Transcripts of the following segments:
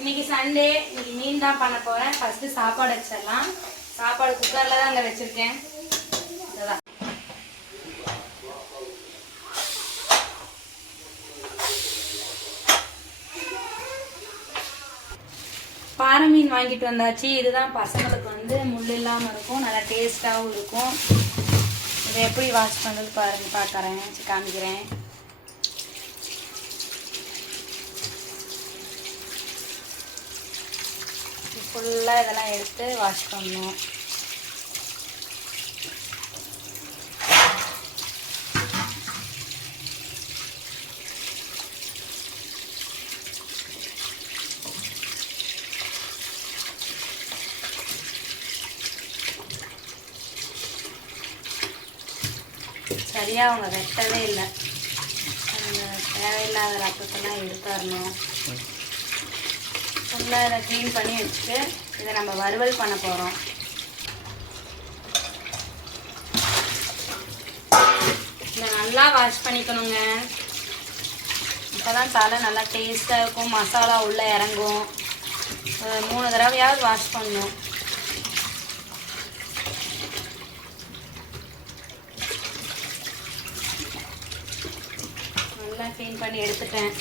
இன்னைக்கு சண்டே, இன்னைக்கு மீன் தான் பண்ண போறேன். ஃபர்ஸ்ட் சாப்பாடு வச்சிடலாம். சாப்பாடு குக்கர்ல தான் அங்க வச்சிருக்கேன். அதுதான் பாறை மீன் வாங்கிட்டு வந்தாச்சு. இதுதான் பசங்களுக்கு வந்து முள் இல்லாமல் இருக்கும், நல்லா டேஸ்டாகவும் இருக்கும். இதை எப்படி வாஷ் பண்ணுறது பாருங்க, பார்க்குறேன், காமிக்கிறேன். ஃபுல்லாக இதெல்லாம் எடுத்து வாஷ் பண்ணணும். சரியா அவங்க வெட்டவே இல்லை. அந்த தேவையில்லாத ரத்தத்தெல்லாம் எடுத்துடணும். ஃபுல்லாக இதை க்ளீன் பண்ணி வச்சுட்டு இதை நம்ம வறுவல் பண்ண போகிறோம். இதை நல்லா வாஷ் பண்ணிக்கணுங்க. இப்போ தான் தலை நல்லா டேஸ்ட்டாக இருக்கும், மசாலா உள்ளே இறங்கும். 3 தடவையாவது வாஷ் பண்ணணும். நல்லா க்ளீன் பண்ணி எடுத்துட்டேன்.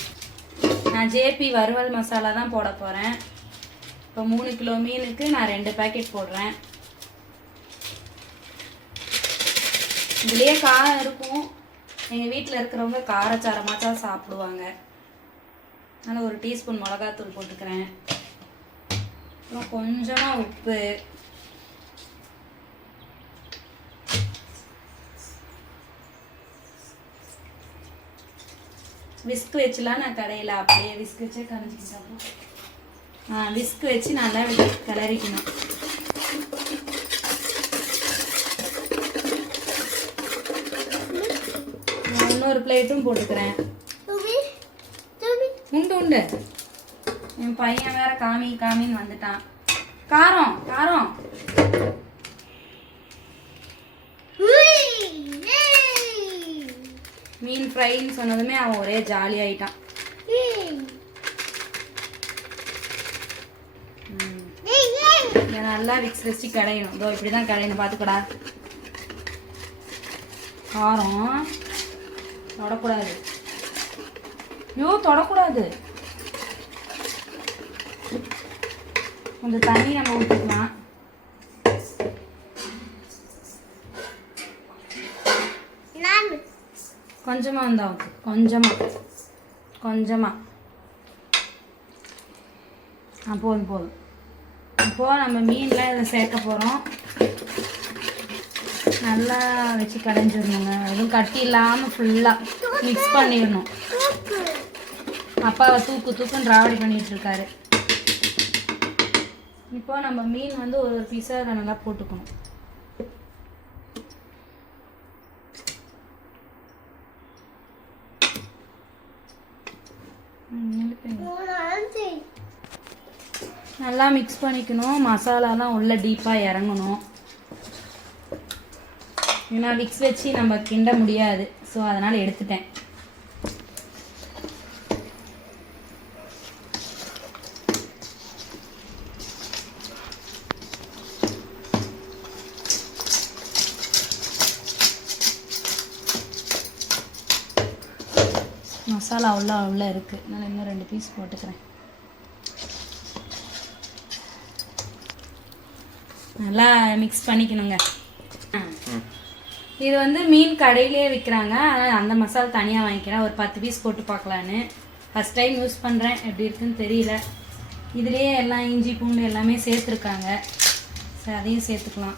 நான் ஜேபி வறுவல் மசாலா தான் போட போகிறேன். இப்போ 3 கிலோ மீனுக்கு நான் 2 பேக்கெட் போடுறேன். இதுலேயே காரம் இருக்கும். எங்கள் வீட்டில் இருக்கிறவங்க காரச்சாரமாக தான் சாப்பிடுவாங்க. அதனால் 1 டீஸ்பூன் மிளகாத்தூள் போட்டுக்கிறேன். அப்புறம் கொஞ்சமாக உப்பு, விஸ்க் வச்சுலாம் நான் கடையில் அப்படியே விஸ்க் வச்சே கரைச்சிக்கிட்டோம். விஸ்க் வச்சு நல்லா கிளறிக்கணும். நான் இன்னொரு பிளேட்டும் போட்டுக்கிறேன். உண்டு உண்டு. என் பையன் வேற காமின்னு வந்துட்டான். காரம் காரம் மீன் ஃப்ரைன்னு சொன்னதுமே அவன் ஒரே ஜாலி ஆயிட்டான். நல்லா விக்ஸ் வச்சு கடையணும். இதோ இப்படிதான் கடையணும், பார்த்துக்கடா. காரம் தொடக்கூடாது. ஐயோ, தொடக்கூடாது. கொஞ்சம் தண்ணி நம்ம ஊற்றிக்கலாம். கொஞ்சமாக இருந்தால் ஓகே. கொஞ்சமாக போதும். இப்போது நம்ம மீன்லாம் இதை சேர்க்க போகிறோம். நல்லா வச்சு கடைஞ்சிடணுங்க. எதுவும் கட்டி இல்லாமல் ஃபுல்லாக மிக்ஸ் பண்ணிடணும். அப்பாவை தூக்குன்னு ராவடி பண்ணிகிட்ருக்காரு. இப்போது நம்ம மீன் வந்து ஒரு பீஸாக அதை நல்லா போட்டுக்கணும். நல்லா மிக்ஸ் பண்ணிக்கணும். மசாலாலாம் உள்ள டீப்பாக இறங்கணும். ஏன்னா விக்ஸ் வச்சு நம்ம கிண்ட முடியாது. ஸோ அதனால் எடுத்துட்டேன். மசாலா உள்ள இருக்குது. நான் இன்னும் 2 பீஸ் போட்டுக்கிறேன். நல்லா மிக்ஸ் பண்ணிக்கணுங்க. இது வந்து மீன் கடையிலே விற்கிறாங்க. ஆனால் அந்த மசாலா தனியாக வாங்கிக்கிறேன். ஒரு 10 பீஸ் போட்டு பார்க்கலான்னு. ஃபஸ்ட் டைம் யூஸ் பண்ணுறேன், எப்படி இருக்குன்னு தெரியல. இதுலேயே எல்லாம் இஞ்சி பூண்டு எல்லாமே சேர்த்துருக்காங்க. சரி, அதையும் சேர்த்துக்கலாம்.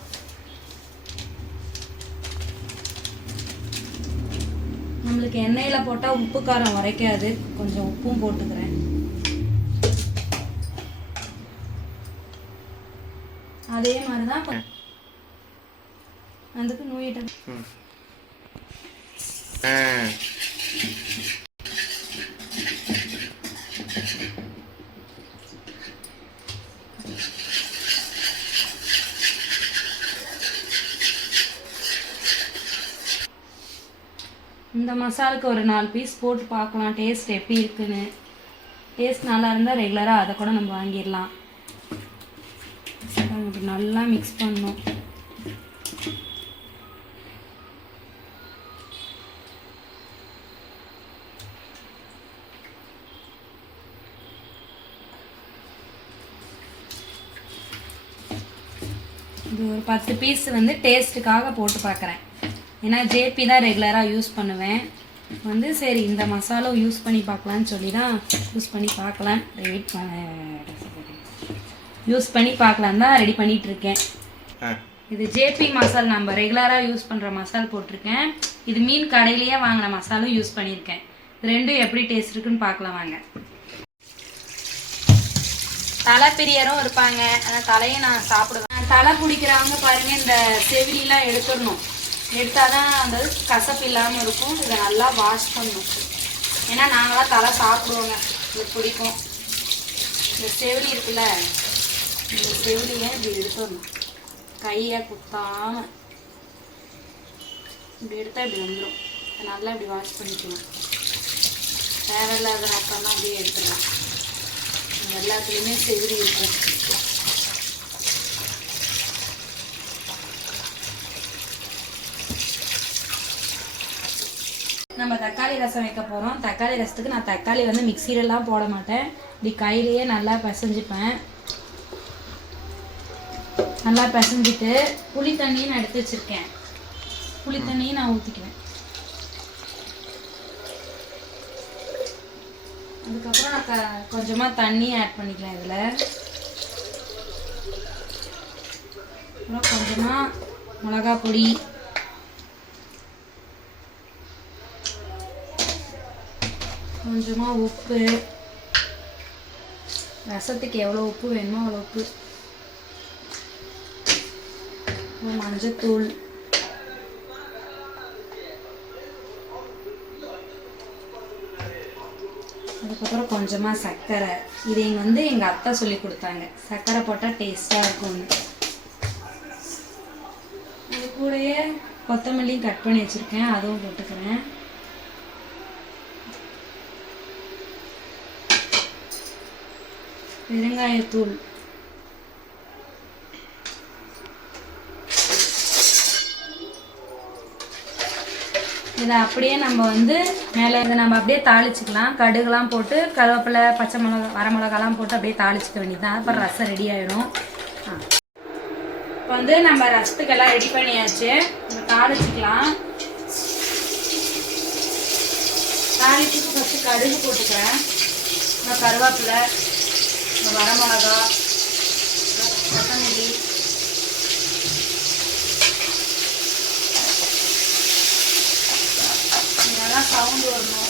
நம்மளுக்கு எண்ணெயில் போட்டால் உப்பு காரம் உரைக்காது. கொஞ்சம் உப்பும் போட்டுக்கிறேன். அதே மாதிரி தான் அதுக்கு நூயிட்ட இந்த மசாலுக்கு ஒரு 4 பீஸ் போட்டு பார்க்கலாம் டேஸ்ட் எப்படி இருக்குன்னு. டேஸ்ட் நல்லா இருந்தால் ரெகுலராக அதை கூட நம்ம வாங்கிடலாம். இப்படி நல்லா மிக்ஸ் பண்ணணும். இது ஒரு 10 பீஸ் வந்து டேஸ்ட்டுக்காக போட்டு பார்க்குறேன். ஏன்னா ஜேபி தான் ரெகுலராக யூஸ் பண்ணுவேன். வந்து சரி இந்த மசாலா யூஸ் பண்ணி பார்க்கலான்னு சொல்லி தான் யூஸ் பண்ணி பார்க்கலாம் தான் ரெடி பண்ணிகிட்ருக்கேன். இது ஜேபி மசால் நம்ம ரெகுலராக யூஸ் பண்ணுற மசால் போட்டிருக்கேன். இது மீன் கடையிலேயே வாங்கின மசாலும் யூஸ் பண்ணியிருக்கேன். இது ரெண்டும் எப்படி டேஸ்ட் இருக்குன்னு பார்க்கலாம் வாங்க. தலை பிரியரும் இருப்பாங்க, ஆனால் தலையை நான் சாப்பிடுவேன். தலை பிடிக்கிறவங்க பாருங்கள், இந்த செவிலிலாம் எடுத்துடணும். எடுத்தால் தான் அந்த கசப்பு இல்லாமல் இருக்கும். இதை நல்லா வாஷ் பண்ணணும். ஏன்னா நாங்களாம் தலை சாப்பிடுவோங்க, இது பிடிக்கும். இந்த செவிலி இருக்குல்ல, இந்த செவிலியை இப்படி எடுத்துடணும். கையை குத்தாமல் இப்படி எடுத்தால் இப்படி வந்துடும். நல்லா இப்படி வாஷ் பண்ணிக்கலாம். தேவையில்லாத ரக்கம்லாம் அப்படியே எடுத்துடலாம். எல்லாத்துலேயுமே செவிலி இருக்கும். நம்ம தக்காளி ரசம் வைக்க போகிறோம். தக்காளி ரசத்துக்கு நான் தக்காளி வந்து மிக்சிலெலாம் போட மாட்டேன். இப்படி கையிலேயே நல்லா பிசைஞ்சிப்பேன். நல்லா பிசைஞ்சிட்டு புளி தண்ணியை நான் எடுத்து வச்சுருக்கேன். புளி தண்ணியை நான் ஊற்றிக்குவேன். அதுக்கப்புறம் நான் கொஞ்சமாக தண்ணி ஆட் பண்ணிக்கலாம். இதில் அப்புறம் கொஞ்சமாக மிளகா பொடி, கொஞ்சமாக உப்பு, ரசத்துக்கு எவ்வளோ உப்பு வேணுமோ அவ்வளோ உப்பு, மஞ்சத்தூள், அதுக்கப்புறம் கொஞ்சமாக சர்க்கரை. இது எங்கள் அத்தை சொல்லி கொடுத்தாங்க. சர்க்கரை போட்டால் டேஸ்ட்டாக இருக்கும்னு. அது கூடயே கொத்தமல்லியும் கட் பண்ணி வச்சுருக்கேன், அதுவும் போட்டுக்கிறேன். பெருங்காயத்தூள், இதை அப்படியே நம்ம வந்து மேலே இதை நம்ம அப்படியே தாளிச்சிக்கலாம். கடுகுலாம் போட்டு கருவேப்பிலை, பச்சை மிளகா, வரமிளகாலாம் போட்டு அப்படியே தாளிச்சிக்க வேண்டியதுதான். அப்புறம் ரசம் ரெடி ஆகிடும். இப்போ வந்து நம்ம ரசத்துக்கெல்லாம் ரெடி பண்ணியாச்சு. நம்ம தாளிச்சிக்கலாம். தாளிச்சுட்டு ஃபஸ்ட்டு கடுகு போட்டுக்கிறேன். அப்புறம் கருவேப்பிலை, வரமிளகா, கொத்தமல்லி, இதெல்லாம் சவுண்டு வரணும்.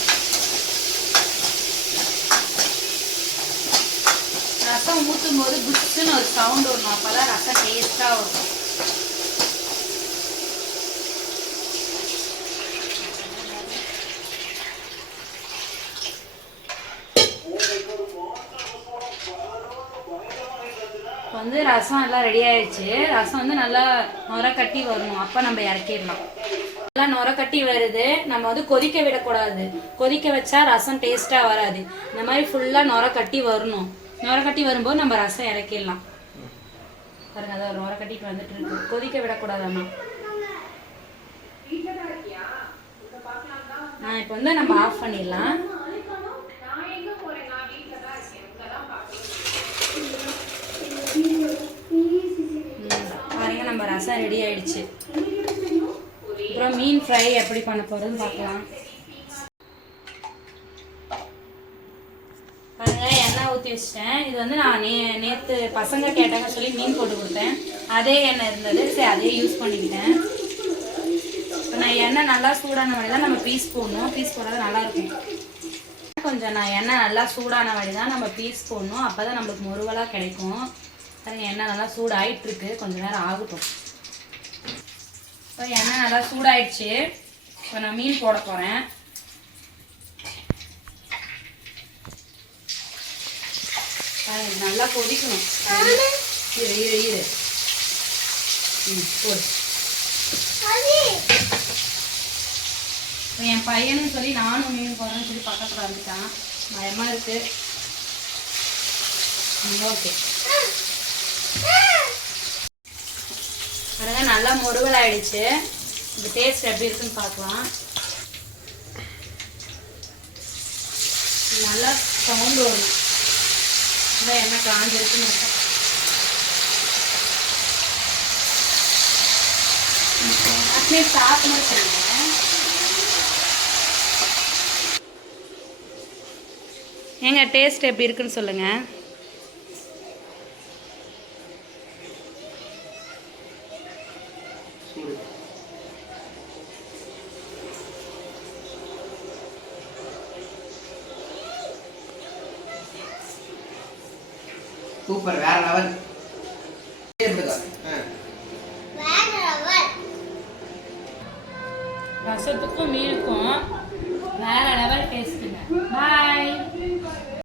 ரசம் ஊற்றும் போது புஷ்ஷுன்னு ஒரு சவுண்டு வரணும். அப்போ தான் ரசம் டேஸ்ட்டாக வரும். வந்து ரசம் எல்லாம் ரெடி ஆயிடுச்சு. ரசம் வந்து நல்லா நுர கட்டி வரணும். அப்போ நம்ம இறக்கிடலாம். நல்லா நுர கட்டி வருது. நம்ம வந்து கொதிக்க விடக்கூடாது. கொதிக்க வச்சா ரசம் டேஸ்ட்டாக வராது. இந்த மாதிரி ஃபுல்லாக நுர கட்டி வரணும். நுர கட்டி வரும்போது நம்ம ரசம் இறக்கிடலாம். பாருங்க, அதான் நுர கட்டிட்டு வந்துட்டு இருக்கு. கொதிக்க விடக்கூடாதாம்மா. இப்போ வந்து நம்ம ஆஃப் பண்ணிடலாம். பாருங்க, நம்ம ரசம் ரெடி ஆயிடுச்சு. அப்புறம் மீன் ஃப்ரை எப்படி பண்ண போறதுன்னு பார்க்கலாம். பாருங்க, எண்ணெய் ஊற்றி வச்சிட்டேன். இது வந்து நான் நேற்று பசங்க கேட்டாங்க சொல்லி மீன் போட்டு கொடுத்தேன். அதே எண்ணெய் இருந்தது, சரி அதே யூஸ் பண்ணிக்கிட்டேன். இப்போ நான் எண்ணெய் நல்லா சூடான வழி தான் நம்ம பீஸ் போடணும். பீஸ் போடுறது நல்லா இருக்கும். கொஞ்சம் நான் எண்ணெய் நல்லா சூடான வழி தான் நம்ம பீஸ் போடணும். அப்போ தான் நம்மளுக்கு முருவலாக கிடைக்கும். பாருங்க, எண்ணெய் நல்லா சூடாயிட்டுருக்கு. கொஞ்சம் நேரம் ஆகட்டும். இப்போ எண்ணெய் நல்லா சூடாயிடுச்சு. இப்போ நான் மீன் போட போகிறேன். நல்லா கொதிக்கணும். இரு போடு. என் பையனும் சொல்லி நானும் மீன் போடுறேன்னு சொல்லி பக்கத்தில் வந்துட்டான். பயமாக இருக்குது. ஓகே. பாருங்க நல்லா முருகல் ஆயிடுச்சு. இந்த டேஸ்ட் எப்படி இருக்குன்னு பார்க்கலாம். நல்லா சவுண்டு வரும். இந்த எண்ணெய் காஞ்சிருக்குன்னு அப்படியே சாப்பிடணும் சொல்லுங்க. ஏங்க டேஸ்ட் எப்படி இருக்குன்னு சொல்லுங்க. சூப்பர், வேற லெவல். ரசத்துக்கும் மீனுக்கும் வேற லெவல் டேஸ்ட்.